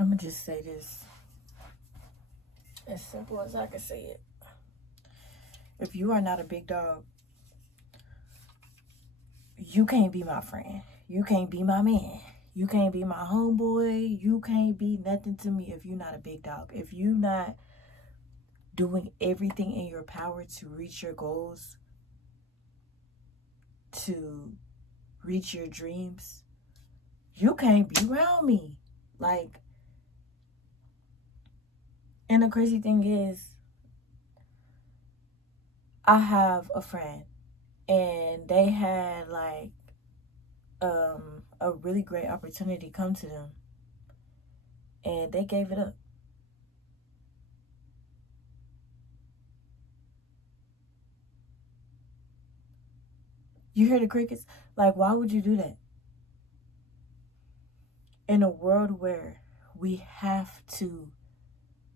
I'm gonna just say this as simple as I can say it. If you are not a big dog, you can't be my friend. You can't be my man. You can't be my homeboy. You can't be nothing to me if you're not a big dog. If you're not doing everything in your power to reach your goals, to reach your dreams, you can't be around me. Like, and the crazy thing is, I have a friend and they had like a really great opportunity come to them and they gave it up. You hear the crickets? Like, why would you do that? In a world where we have to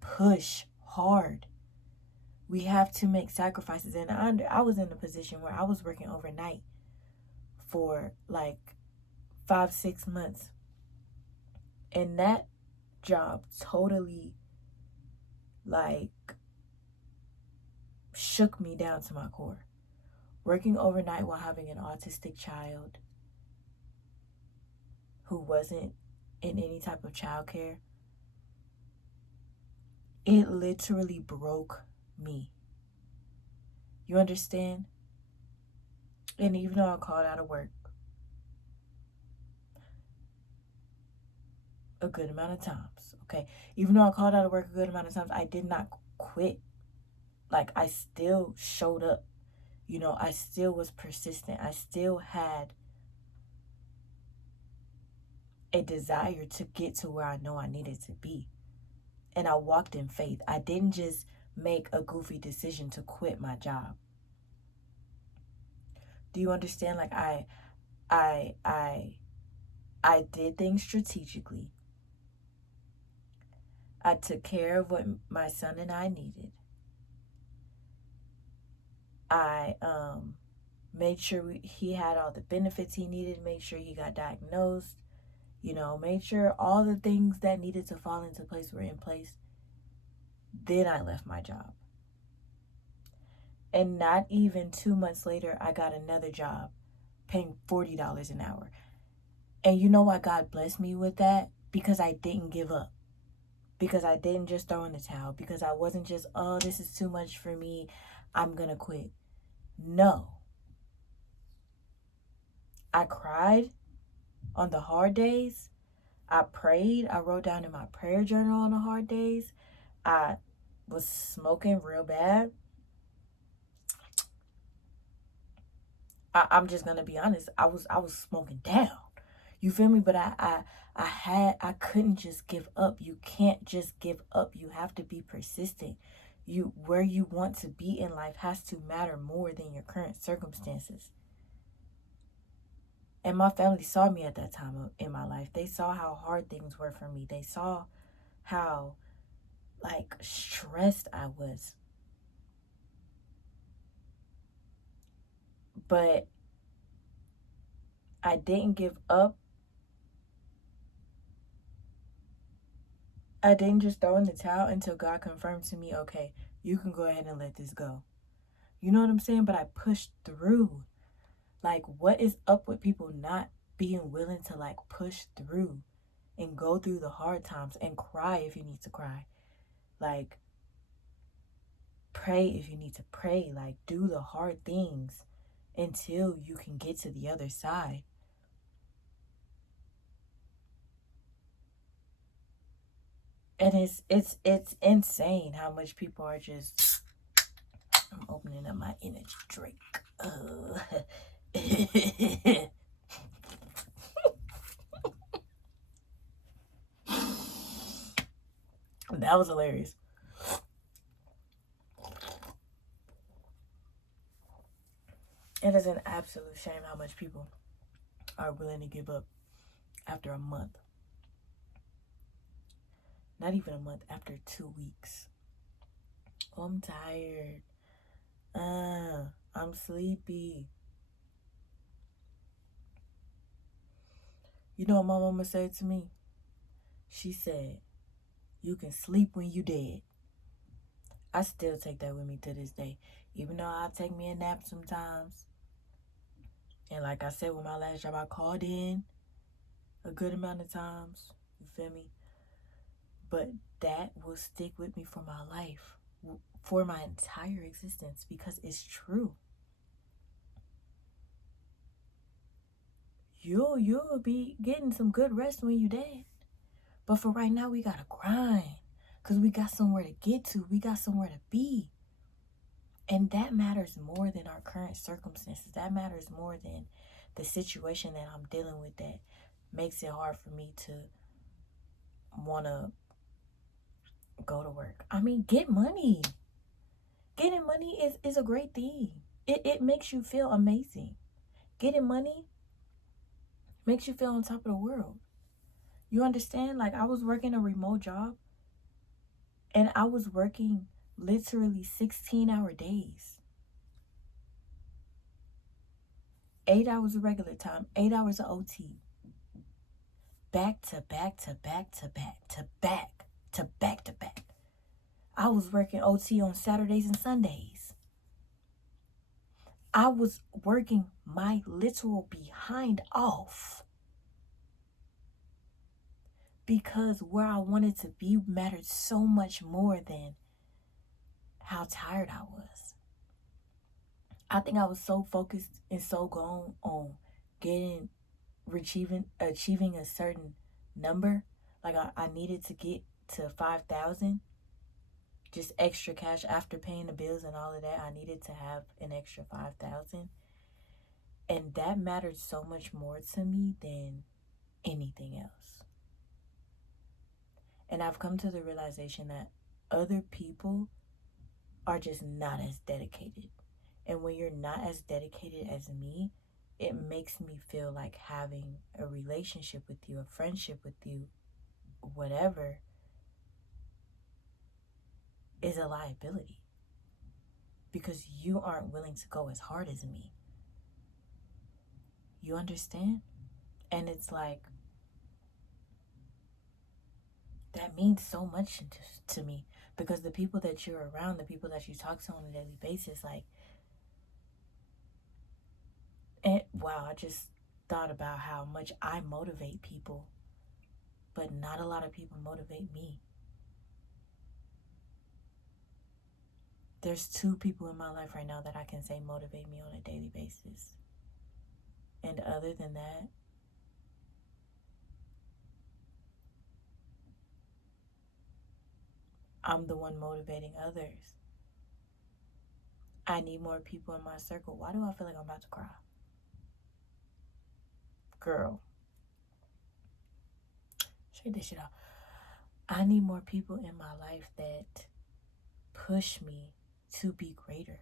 push hard, we have to make sacrifices. And I was in a position where I was working overnight for like 5-6 months, and that job totally like shook me down to my core. Working overnight while having an autistic child who wasn't in any type of childcare, it literally broke me. You understand? And even though I called out of work a good amount of times, okay? Even though I called out of work a good amount of times, I did not quit. Like, I still showed up. You know, I still was persistent. I still had a desire to get to where I know I needed to be. And I walked in faith. I didn't just make a goofy decision to quit my job. Do you understand? Like, I I did things strategically. I took care of what my son and I needed. I made sure he had all the benefits he needed, made sure he got diagnosed, you know, made sure all the things that needed to fall into place were in place. Then I left my job. And not even 2 months later, I got another job paying $40 an hour. And you know why God blessed me with that? Because I didn't give up. Because I didn't just throw in the towel. Because I wasn't just, oh, this is too much for me, I'm going to quit. No. I cried on the hard days. I prayed. I wrote down in my prayer journal on the hard days. I was smoking real bad. I'm just gonna be honest. I was smoking down. You feel me? But I couldn't just give up. You can't just give up. You have to be persistent. Where you want to be in life has to matter more than your current circumstances. And my family saw me at that time in my life. They saw how hard things were for me. They saw how like stressed I was. But I didn't give up. I didn't just throw in the towel until God confirmed to me, okay, you can go ahead and let this go. You know what I'm saying? But I pushed through. Like, what is up with people not being willing to like push through and go through the hard times and cry if you need to cry? Like, pray if you need to pray. Like, do the hard things until you can get to the other side. And it's insane how much people are just. I'm opening up my energy drink. That was hilarious. It is an absolute shame how much people are willing to give up after a month. Not even a month, after 2 weeks. Oh, I'm tired. I'm sleepy. You know what my mama said to me? She said, You can sleep when you dead. I still take that with me to this day. Even though I take me a nap sometimes. And like I said, with my last job, I called in a good amount of times. You feel me? But that will stick with me for my life. For my entire existence. Because it's true. You'll be getting some good rest when you dead. But for right now, we gotta grind. Because we got somewhere to get to. We got somewhere to be. And that matters more than our current circumstances. That matters more than the situation that I'm dealing with that makes it hard for me to want to go to work. I mean, get money. Getting money is a great thing. It makes you feel amazing. Getting money makes you feel on top of the world. You understand? Like, I was working a remote job, and I was working literally 16-hour days. 8 hours of regular time, 8 hours of OT. Back to back to back to back to back to back to back. I was working OT on Saturdays and Sundays. I was working my literal behind off. Because where I wanted to be mattered so much more than how tired I was. I think I was so focused and so gone on achieving a certain number. Like I needed to get to 5,000. Just extra cash after paying the bills and all of that. I needed to have an extra 5,000. And that mattered so much more to me than anything else. And I've come to the realization that other people are just not as dedicated. And when you're not as dedicated as me, it makes me feel like having a relationship with you, a friendship with you, whatever, is a liability. Because you aren't willing to go as hard as me. You understand? And it's like, that means so much to me. Because the people that you're around, the people that you talk to on a daily basis, like, and wow, I just thought about how much I motivate people, but not a lot of people motivate me. There's 2 people in my life right now that I can say motivate me on a daily basis. And other than that, I'm the one motivating others. I need more people in my circle. Why do I feel like I'm about to cry? Girl, shake this shit out. I need more people in my life that push me to be greater.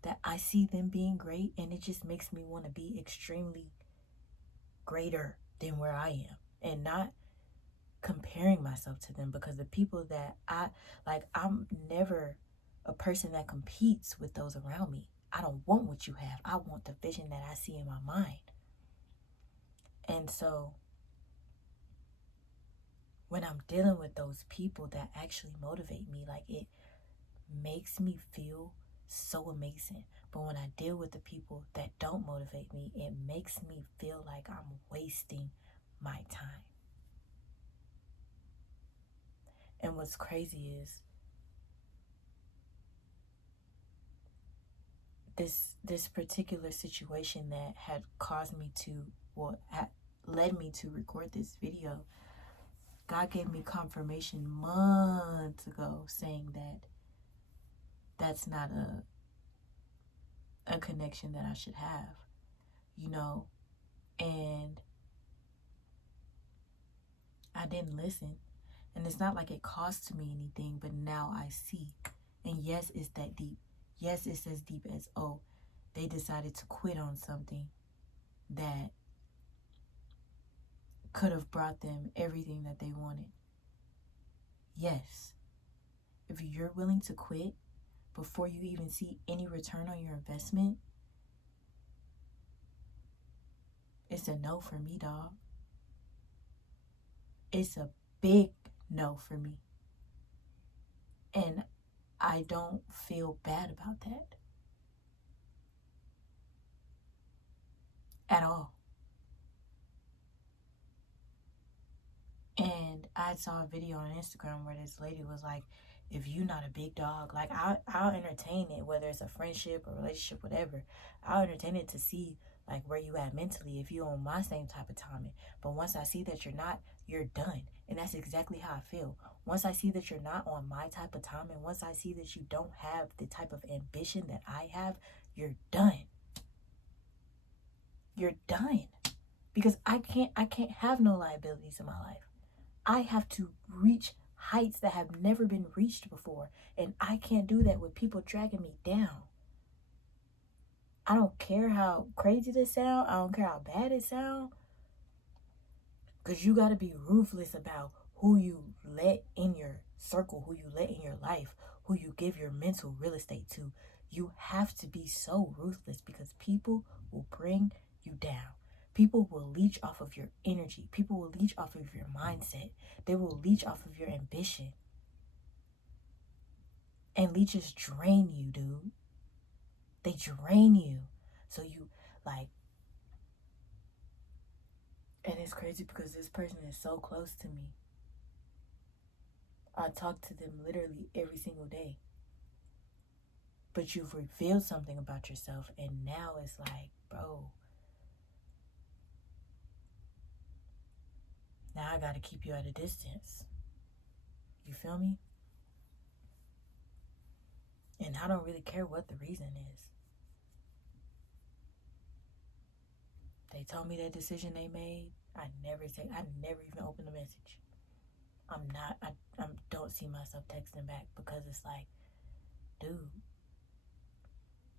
That I see them being great, and it just makes me want to be extremely greater than where I am. And not comparing myself to them, because the people that I'm never a person that competes with those around me. I don't want what you have. I want the vision that I see in my mind. And so when I'm dealing with those people that actually motivate me, like, it makes me feel so amazing. But when I deal with the people that don't motivate me, it makes me feel like I'm wasting my time. And what's crazy is this particular situation that had caused me to, had led me to record this video. God gave me confirmation months ago saying that that's not a connection that I should have, and I didn't listen. And it's not like it cost me anything, but now I see. And yes, it's that deep. Yes, it's as deep as, oh, they decided to quit on something that could have brought them everything that they wanted. Yes. If you're willing to quit before you even see any return on your investment, it's a no for me, dog. It's a big no for me. And I don't feel bad about that at all. And I saw a video on Instagram where this lady was like, if you're not a big dog, like I'll entertain it, whether it's a friendship or relationship, whatever. I'll entertain it to see like where you at mentally if you're on my same type of timing. But once I see that you're not, you're done. And that's exactly how I feel. Once I see that you're not on my type of time, and once I see that you don't have the type of ambition that I have, you're done. You're done. Because I can't have no liabilities in my life. I have to reach heights that have never been reached before. And I can't do that with people dragging me down. I don't care how crazy this sounds. I don't care how bad it sounds. Because you got to be ruthless about who you let in your circle, who you let in your life, who you give your mental real estate to. You have to be so ruthless because people will bring you down. People will leech off of your energy. People will leech off of your mindset. They will leech off of your ambition. And leeches drain you, dude. They drain you. So you, like, and it's crazy because this person is so close to me. I talk to them literally every single day. But you've revealed something about yourself, and now it's like, bro, now I gotta keep you at a distance. You feel me? And I don't really care what the reason is. They told me that decision they made. I never even opened the message. I don't see myself texting back because it's like, dude,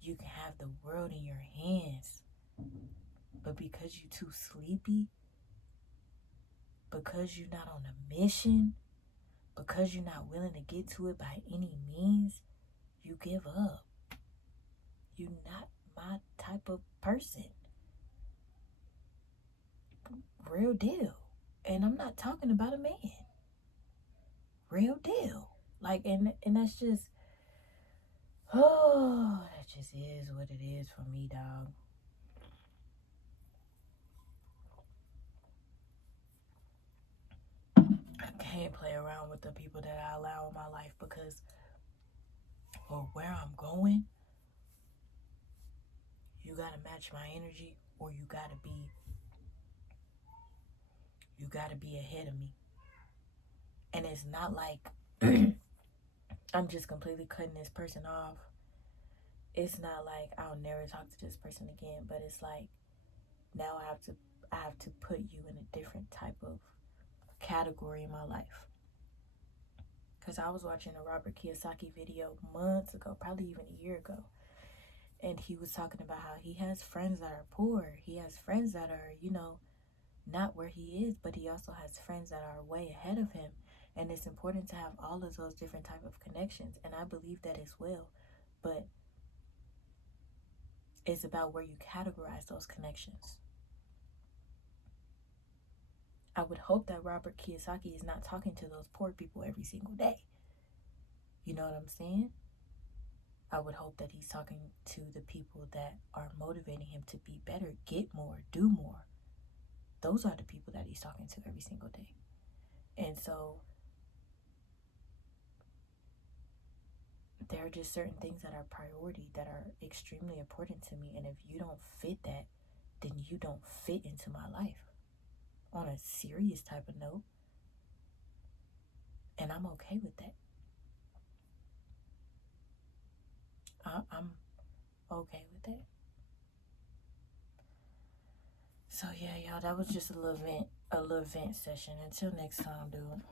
you can have the world in your hands, but because you're too sleepy, because you're not on a mission, because you're not willing to get to it by any means, you give up. You're not my type of person. Real deal. And I'm not talking about a man. Real deal. Like, and that's just, oh, that just is what it is for me, dog. I can't play around with the people that I allow in my life because, or where I'm going, you gotta match my energy, or you gotta be ahead of me. And it's not like I'm just completely cutting this person off. It's not like I'll never talk to this person again, but it's like now I have to put you in a different type of category in my life. Because I was watching a Robert Kiyosaki video months ago, probably even a year ago. And he was talking about how he has friends that are poor. He has friends that are, not where he is, but he also has friends that are way ahead of him. And it's important to have all of those different type of connections. And I believe that as well. But it's about where you categorize those connections. I would hope that Robert Kiyosaki is not talking to those poor people every single day. You know what I'm saying? I would hope that he's talking to the people that are motivating him to be better, get more, do more. Those are the people that he's talking to every single day. And so there are just certain things that are priority, that are extremely important to me. And if you don't fit that, then you don't fit into my life on a serious type of note. And I'm okay with that. I'm okay with that. So yeah, y'all, that was just a little vent session. Until next time, dude.